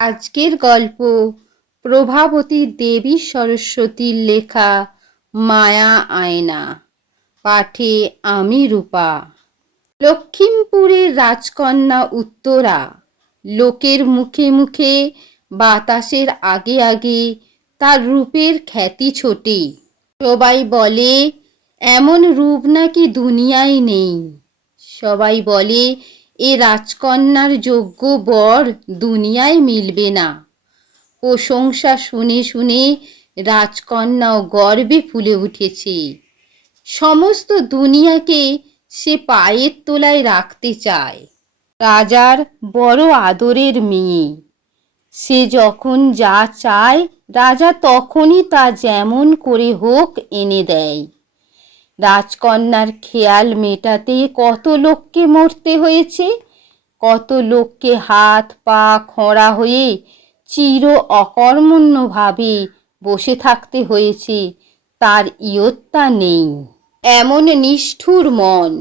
আজকের গল্প প্রভাবতী দেবী সরস্বতীর লেখা মায়া আয়না। পাঠে আমি রূপা। লক্ষ্মীমপুরের রাজকন্যা উত্তরা লোকের মুখে মুখে বাতাসের আগে আগে তার রূপের খ্যাতি ছোটে। সবাই বলে এমন রূপ নাকি দুনিয়ায় নেই। সবাই বলে এ রাজকন্যার যোগ্য বর দুনিয়ায় মিলবে না। প্রশংসা শুনে শুনে রাজকন্যাও গর্বে ফুলে উঠেছে। সমস্ত দুনিয়াকে সে পায়ের তলায় রাখতে চায়। রাজার বড় আদরের মেয়ে। সে যখন যা চায় রাজা তখনই তা যেমন করে হোক এনে দেয়। রাজকন্যার খেয়াল মেটাতে কত লোককে মরতে হয়েছে, কত লোককে হাত পা খোঁড়া হয়ে চির অকর্মণ্যভাবে বসে থাকতে হয়েছে, তার ইয়ত্তা নেই। এমন নিষ্ঠুর মন।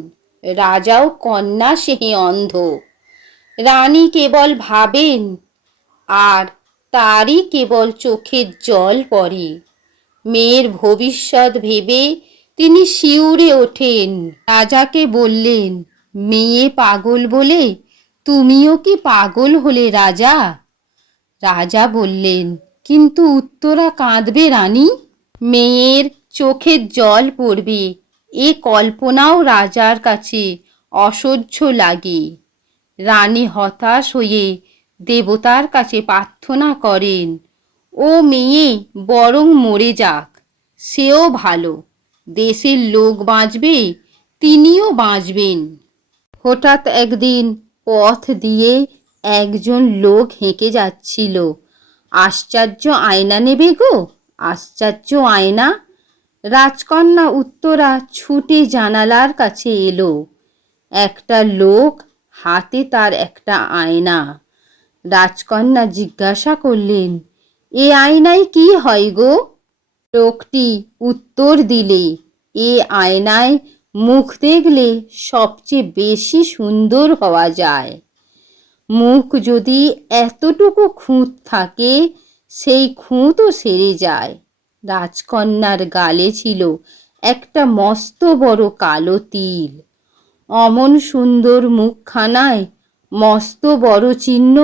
রাজাও কন্যা সেহে অন্ধ। রানী কেবল ভাবেন আর তারই কেবল চোখের জল পড়ে। মেয়ের ভবিষ্যৎ ভেবে তিনি শিউরে ওঠেন। রাজাকে বললেন, মেয়ে পাগল বলে তুমিও কি পাগল হলে রাজা? রাজা বললেন, কিন্তু উত্তরা কাঁদবে রানী, মেয়ের চোখের জল পড়বে, এ কল্পনাও রাজার কাছে অসহ্য লাগে। রানী হতাশ হয়ে দেবতার কাছে প্রার্থনা করেন, ও মেয়ে বরং মরে যাক, সেও ভালো। দেশের লোক বাঁচবে, তিনিও বাঁচবেন। হঠাৎ একদিন পথ দিয়ে একজন লোক হেঁকে যাচ্ছিল। আশ্চর্য আয়না নেবে গো, আশ্চর্য আয়না। রাজকন্যা উত্তরা ছুটে জানালার কাছে এলো। একটা লোক, হাতে তার একটা আয়না। রাজকন্যা জিজ্ঞাসা করলেন, এ আয়নায় কি হয় গো? লোকটি উত্তর দিলে, এ আয়নায় মুখ দেখলে সবচেয়ে বেশি সুন্দর হওয়া যায়। মুখ যদি এতটুকু খুঁত থাকে, সেই খুঁতও সেরে যায়। রাজকন্যার গালে ছিল একটা মস্ত বড় কালো তিল। অমন সুন্দর মুখখানায় মস্ত বড় চিহ্ন,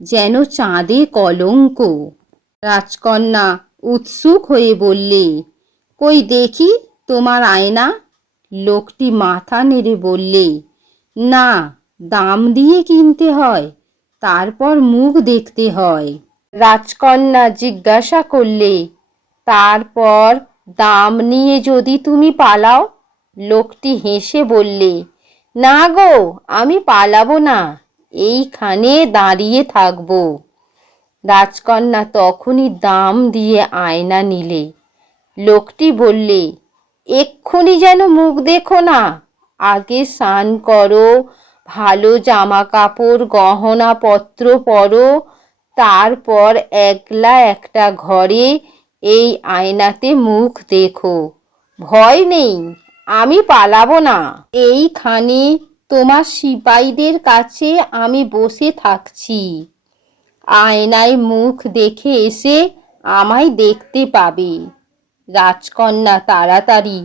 যেন চাঁদে কলঙ্ক। রাজকন্যা উৎসুক হয়ে বললে, কই দেখি তোমার আয়না। লোকটি মাথা নেড়ে বললে, না, দাম দিয়ে কিনতে হয়, তারপর মুখ দেখতে হয়। রাজকন্যা জিজ্ঞাসা করলে, তারপর দাম নিয়ে যদি তুমি পালাও? লোকটি হেসে বললে, না গো, আমি পালাবো না, এইখানে দাঁড়িয়ে থাকবো। রাজকন্যা তখনই দাম দিয়ে আয়না নিলে। লোকটি বললে, এক্ষুনি যেন মুখ দেখো না, আগে স্নান করো, ভালো জামা কাপড় গহনা পত্র পরো, তারপর একলা একটা ঘরে এই আয়নাতে মুখ দেখো। ভয় নেই, আমি পালাবো না, এইখানে তোমার সিপাইদের কাছে আমি বসে থাকছি। আয়নায় মুখ দেখে এসে আমায় দেখতে পাবে। রাজকন্যা তাড়াতাড়ি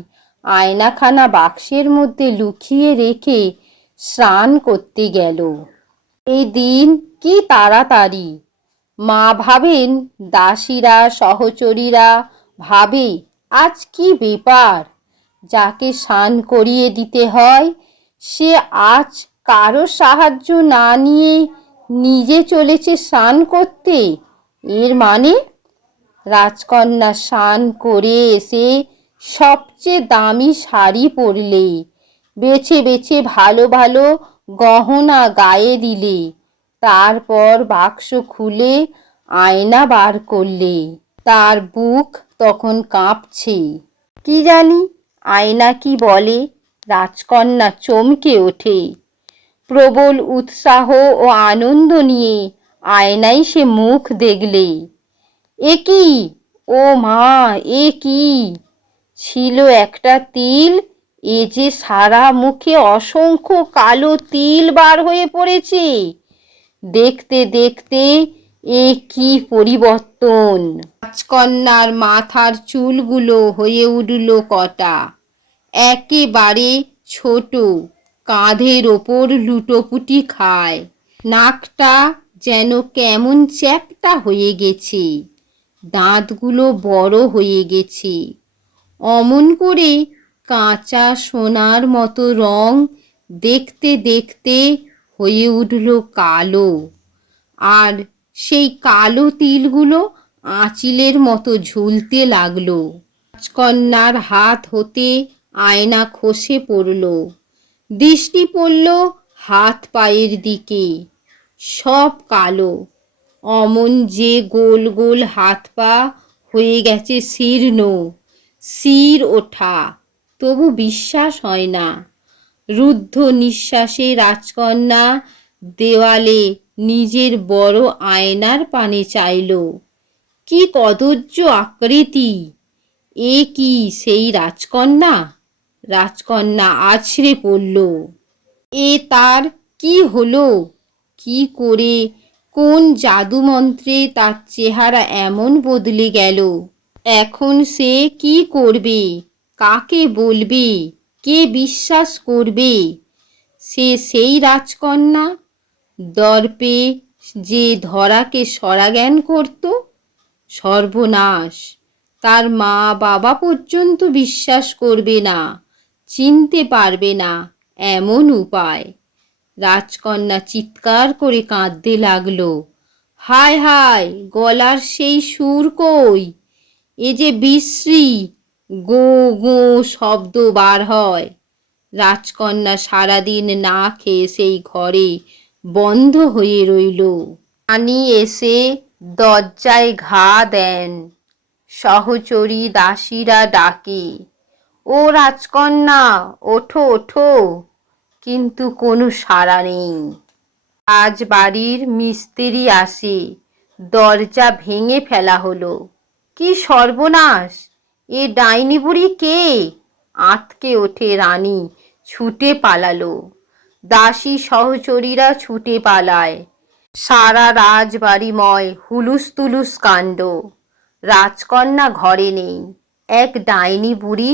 আয়নাখানা বাক্সের মধ্যে লুকিয়ে রেখে স্নান করতে গেল। এই দিন কি তাড়াতাড়ি! মা ভাবেন, দাসীরা সহচরীরা ভাবে, আজ কি ব্যাপার! যাকে স্নান করিয়ে দিতে হয় সে আজ কারো সাহায্য না নিয়ে নিজে চলেছে স্নান করতে। এর মানে? রাজকন্যা স্নান করে এসে সবচেয়ে দামি শাড়ি পরলে, বেছে বেছে ভালো ভালো গহনা গায়ে দিলে, তারপর বাক্স খুলে আয়না বার করলে। তার বুক তখন কাঁপছে। কি জানি আয়না কি বলে। রাজকন্যা চমকে ওঠে। প্রবল উৎসাহ ও আনন্দ নিয়ে আয়নায় সে মুখ দেখলে। এ কি, ও মা, এ কি! ছিল একটা তিল, এ যে সারা মুখে অসংখ্য কালো তিল বার হয়ে পড়েছে। দেখতে দেখতে এ কি পরিবর্তন! রাজকন্যার মাথার চুলগুলো হয়ে উঠল কটা, একেবারে ছোট, কাঁধের ওপর লুটোপুটি খায়। নাকটা যেন কেমন চ্যাপ্টা হয়ে গেছে, দাঁতগুলো বড় হয়ে গেছে। অমন করে কাঁচা সোনার মতো রং দেখতে দেখতে হয়ে উঠল কালো, আর সেই কালো তিলগুলো আঁচিলের মতো ঝুলতে লাগলো। রাজকন্যার হাত হতে আয়না খসে পড়ল। দৃষ্টি পড়ল হাত পায়ের দিকে, সব কালো। অমন যে গোল গোল হাত পা হয়ে গেছে শীর্ণ, শির ওঠা, তবু বিশ্বাস হয় না। রুদ্ধ নিঃশ্বাসে রাজকন্যা দেওয়ালে নিজের বড় আয়নার পানে চাইল। কি কদর্য আকৃতি! এ কি সেই রাজকন্যা? রাজকন্যা আছড়ে পড়ল। এ তার কি হলো? কি করে, কোন জাদুমন্ত্রে তার চেহারা এমন বদলে গেল? এখন সে কি করবে? কাকে বলবে? কে বিশ্বাস করবে সে সেই রাজকন্যা? দর্পে যে ধরাকে সরাজ্ঞান করত? সর্বনাশ! তার মা বাবা পর্যন্ত বিশ্বাস করবে না, চিনতে পারবে না এমন উপায়। রাজকন্যা চিৎকার করে কাঁদতে লাগলো। হায় হায়, গলার সেই সুর কই? এ যে বিশ্রী গো গো শব্দ বার হয়। রাজকন্যা সারাদিন না খেয়ে সেই ঘরে বন্ধ হয়ে রইল। রানী এসে দরজায় ঘা দেন। সহচরী দাসীরা ডাকে, ও রাজকন্যা, ওঠো ওঠো, কিন্তু কোনো সাড়া নেই। রাজবাড়ির মিস্ত্রি আসে, দরজা ভেঙে ফেলা হলো। কি সর্বনাশ! এ ডাইনি বুড়ি কে? আঁতকে ওঠে রানী, ছুটে পালালো। দাসী সহচরীরা ছুটে পালায়। সারা রাজবাড়িময় হুলুস তুলুস কাণ্ড। রাজকন্যা ঘরে নেই। এক ডাইনি বুড়ি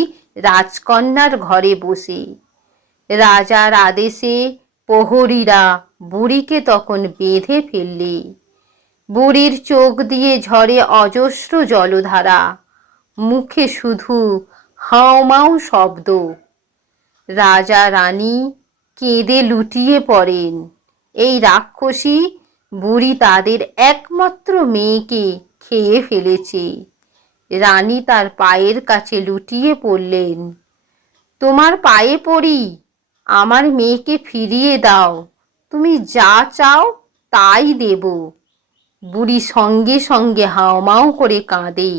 রাজকন্যার ঘরে বসে। রাজার আদেশে প্রহরীরা বুড়িকে তখন বেঁধে ফেললে। বুড়ির চোখ দিয়ে ঝরে অজস্র জলধারা, মুখে শুধু হাউমাউ শব্দ। রাজা রানী কেঁদে লুটিয়ে পড়েন। এই রাক্ষসী বুড়ি তাদের একমাত্র মেয়েকে খেয়ে ফেলেছে। রানী তার পায়ের কাছে লুটিয়ে পড়লেন। তোমার পায়ে পড়ি, আমার মেয়েকে ফিরিয়ে দাও, তুমি যা চাও তাই দেব। বুড়ি সঙ্গে সঙ্গে হাউমাউ করে কাঁদে।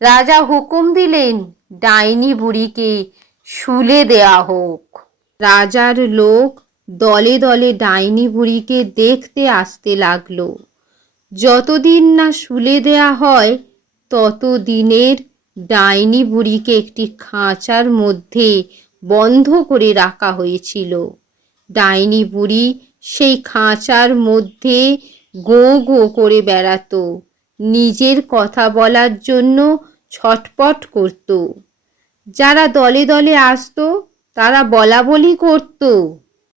রাজা হুকুম দিলেন, ডাইনি বুড়িকে শুলে দেয়া হোক। রাজার লোক দলে দলে ডাইনি বুড়িকে দেখতে আসতে লাগলো। যতদিন না শুলে দেয়া হয় ততদিনের ডাইনি বুড়িকে একটি খাঁচার মধ্যে বন্ধ করে রাখা হয়েছিল। ডাইনি বুড়ি সেই খাঁচার মধ্যে গো গো করে বেড়াতো, নিজের কথা বলার জন্য ছটপট করত। যারা দলে দলে আসতো তারা বলা বলি করত,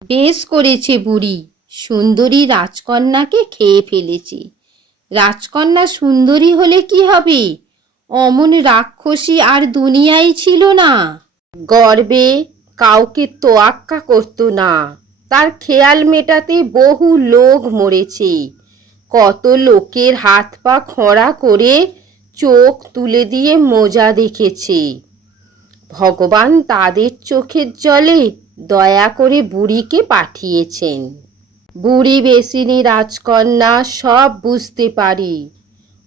বেশ করেছে বুড়ি, সুন্দরী রাজকন্যাকে খেয়ে ফেলেছে। রাজকন্যা সুন্দরী হলে কি হবে? অমন রাক্ষসী আর দুনিয়ায় ছিল না। গর্বে কাউকে তোয়াক্কা করতো না। তার খেয়াল মেটাতে বহু লোক মরেছে। কত লোকের হাত পা খোঁড়া করে চোখ তুলে দিয়ে মোজা দেখেছে। ভগবান তাদের চোখের জলে দয়া করে বুড়িকে পাঠিয়েছেন। বুড়ি বেসিনী রাজকন্যা সব বুঝতে পারে।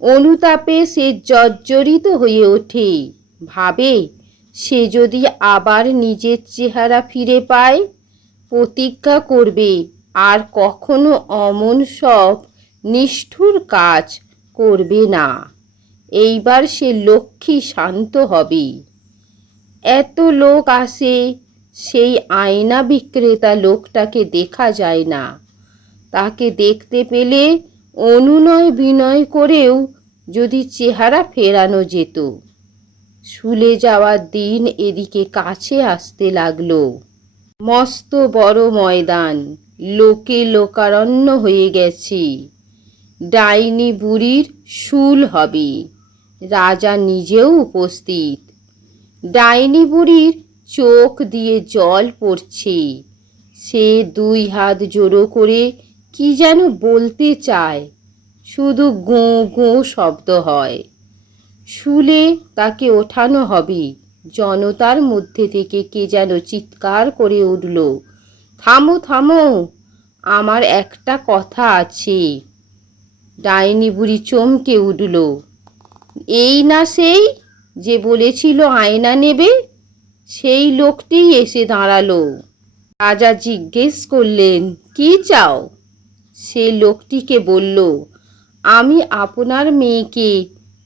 অনুতাপে সে জর্জরিত হয়ে ওঠে। ভাবে, সে যদি আবার নিজের চেহারা ফিরে পায়, প্রতিজ্ঞা করবে আর কখনো অমন সব নিষ্ঠুর কাজ করবে না। এইবার সে লক্ষ্মী শান্ত হবে। এত লোক আসে, সেই আয়না বিক্রেতা লোকটাকে দেখা যায় না। তাকে দেখতে পেলে অনুনয় বিনয় করেও যদি চেহারা ফেরানো যেত। শুলে যাওয়ার দিন এদিকে কাছে আসতে লাগলো। মস্ত বড় ময়দান, লোকে লোকারণ্য হয়ে গেছে। ডাইনি বুড়ির শুল হবে, রাজা নিজেও উপস্থিত। ডাইনি বুড়ির চোখ দিয়ে জল পড়ছে। সে দুই হাত জোড়ো করে কি যেন বলতে চায়, শুধু গোঁ গোঁ শব্দ হয়। শুলে তাকে ওঠানো হবে। জনতার মধ্যে থেকে কে যেন চিৎকার করে উঠল, থামো থামো, আমার একটা কথা আছে। ডাইনি বুড়ি চমকে উঠল। এই না সেই যে বলেছিল আয়না নেবে? সেই লোকটি এসে দাঁড়ালো। রাজা জিজ্ঞেস করলেন, কি চাও? সে লোকটিকে বলল, আমি আপনার মেয়েকে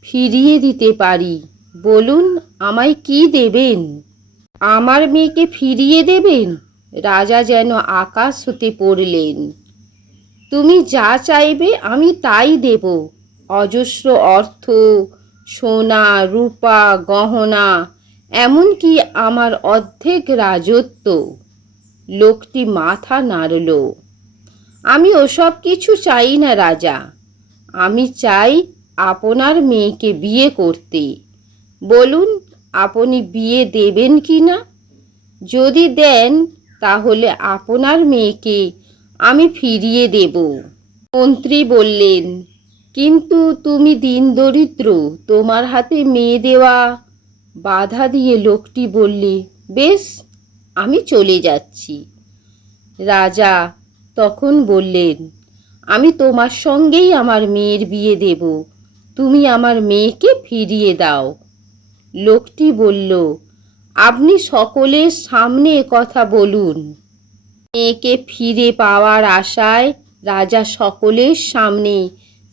ফিরিয়ে দিতে পারি, বলুন আমায় কি দেবেন? আমার মেয়েকে ফিরিয়ে দেবেন? রাজা যেন আকাশ হতে পড়লেন। তুমি যা চাইবে আমি তাই দেব। অজস্র অর্থ, সোনা রূপা গহনা, এমনকি আমার অর্ধেক রাজত্ব। লোকটি মাথা নাড়ল। আমি ওসব কিছু চাই না রাজা, আমি চাই আপনার মেয়েকে বিয়ে করতে। বলুন আপনি বিয়ে দেবেন কি না? যদি দেন তাহলে আপনার মেয়েকে আমি ফিরিয়ে দেব। মন্ত্রী বললেন, কিন্তু তুমি দীনদরিদ্র, তোমার হাতে মেয়ে দেওয়া। বাধা দিয়ে লোকটি বললে, বেশ, আমি চলে যাচ্ছি। রাজা তখন বললেন, আমি তোমার সঙ্গেই আমার মেয়ের বিয়ে দেব, তুমি আমার মেয়েকে ফিরিয়ে দাও। লোকটি বলল, আপনি সকলের সামনে কথা বলুন। মেয়েকে ফিরে পাওয়ার আশায় রাজা সকলের সামনে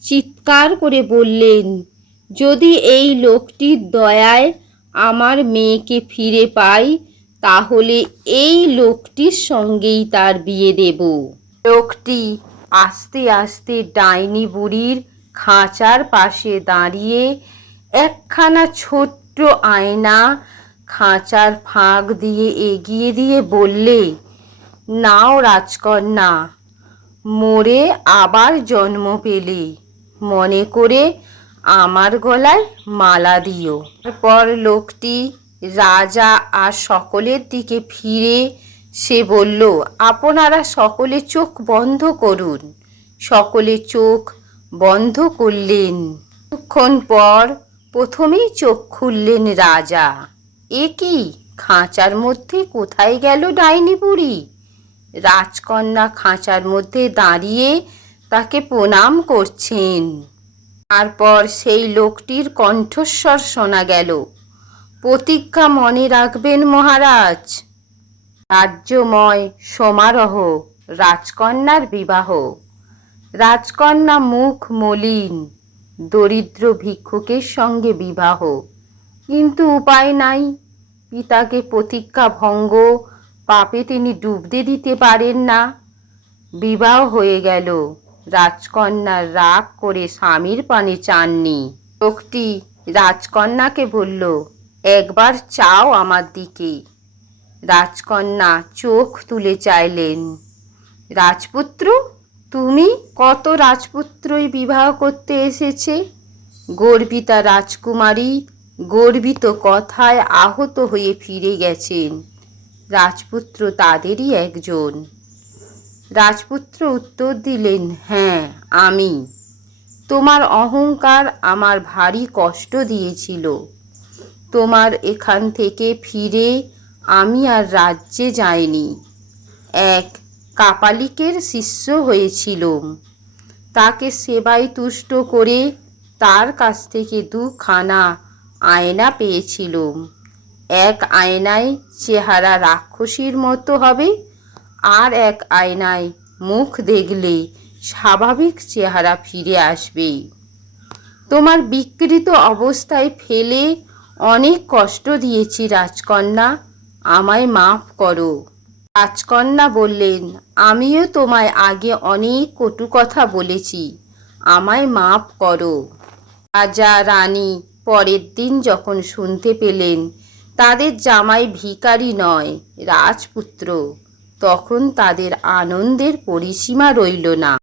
চিৎকার করে বললেন, যদি এই লোকটির দয়ায় আমার মেয়েকে ফিরে পাই তাহলে এই লোকটির সঙ্গেই তার বিয়ে দেব। লোকটি আস্তে আস্তে ডাইনি বুড়ির খাঁচার পাশে দাঁড়িয়ে একখানা ছোট্ট আয়না খাঁচার ফাঁক দিয়ে এগিয়ে দিয়ে বললে, নাও রাজকন্যা, মরে আবার জন্ম পেলে, মনে করে আমার গলায় মালা দিও। তারপর লোকটি রাজা আর সকলের দিকে ফিরে সে বলল, আপনারা সকলে চোখ বন্ধ করুন। সকলে চোখ বন্ধ করলেন। কিছুক্ষণ পর প্রথমেই চোখ খুললেন রাজা। এ কি, খাঁচার মধ্যে কোথায় গেল ডাইনি বুড়ি? রাজকন্যা খাঁচার মধ্যে দাঁড়িয়ে তাকে প্রণাম করছেন। তারপর সেই লোকটির কণ্ঠস্বর শোনা গেল, প্রতিজ্ঞা মনে রাখবেন মহারাজ। রাজ্যময় সমারোহ, রাজকন্যার বিবাহ। রাজকন্যা মুখ মলিন, দরিদ্র ভিক্ষুকের সঙ্গে বিবাহ। কিন্তু উপায় নাই, পিতাকে প্রতিজ্ঞা ভঙ্গ, পাপে তিনি ডুবতে দিতে পারেন না। বিবাহ হয়ে গেল। রাজকন্যা রাগ করে স্বামীর পানে চাননি। লোকটি রাজকন্যাকে বলল, একবার চাও আমার দিকে। রাজকন্যা চোখ তুলে চাইলেন। রাজপুত্র, তুমি? কত রাজপুত্রই বিবাহ করতে এসেছে। গর্বিতা রাজকুমারী গর্বিত কথায় আহত হয়ে ফিরে গেছেন। রাজপুত্র তাদেরই একজন। রাজপুত্র উত্তর দিলেন, হ্যাঁ আমি। তোমার অহংকার আমার ভারী কষ্ট দিয়েছিল। তোমার এখান থেকে ফিরে আমি আর রাজ্যে যাইনি। এক কাপালিকের শিষ্য হয়েছিলাম। তাকে সেবায় তুষ্ট করে তার কাছ থেকে দুখানা আয়না পেয়েছিলাম। এক আয়নায় চেহারা রাক্ষসীর মতো হবে, আর এক আয়নায় মুখ দেখলে স্বাভাবিক চেহারা ফিরে আসবে। তোমার বিকৃত অবস্থায় ফেলে অনেক কষ্ট দিয়েছি রাজকন্যা, আমায় মাফ করো। রাজকন্যা বললেন, আমিও তোমায় আগে অনেক কটু কথা বলেছি, আমায় মাপ করো। রাজা রানী পরের দিন যখন শুনতে পেলেন তাদের জামাই ভিখারি নয়, রাজপুত্র, তখন তাদের আনন্দের পরিসীমা রইল না।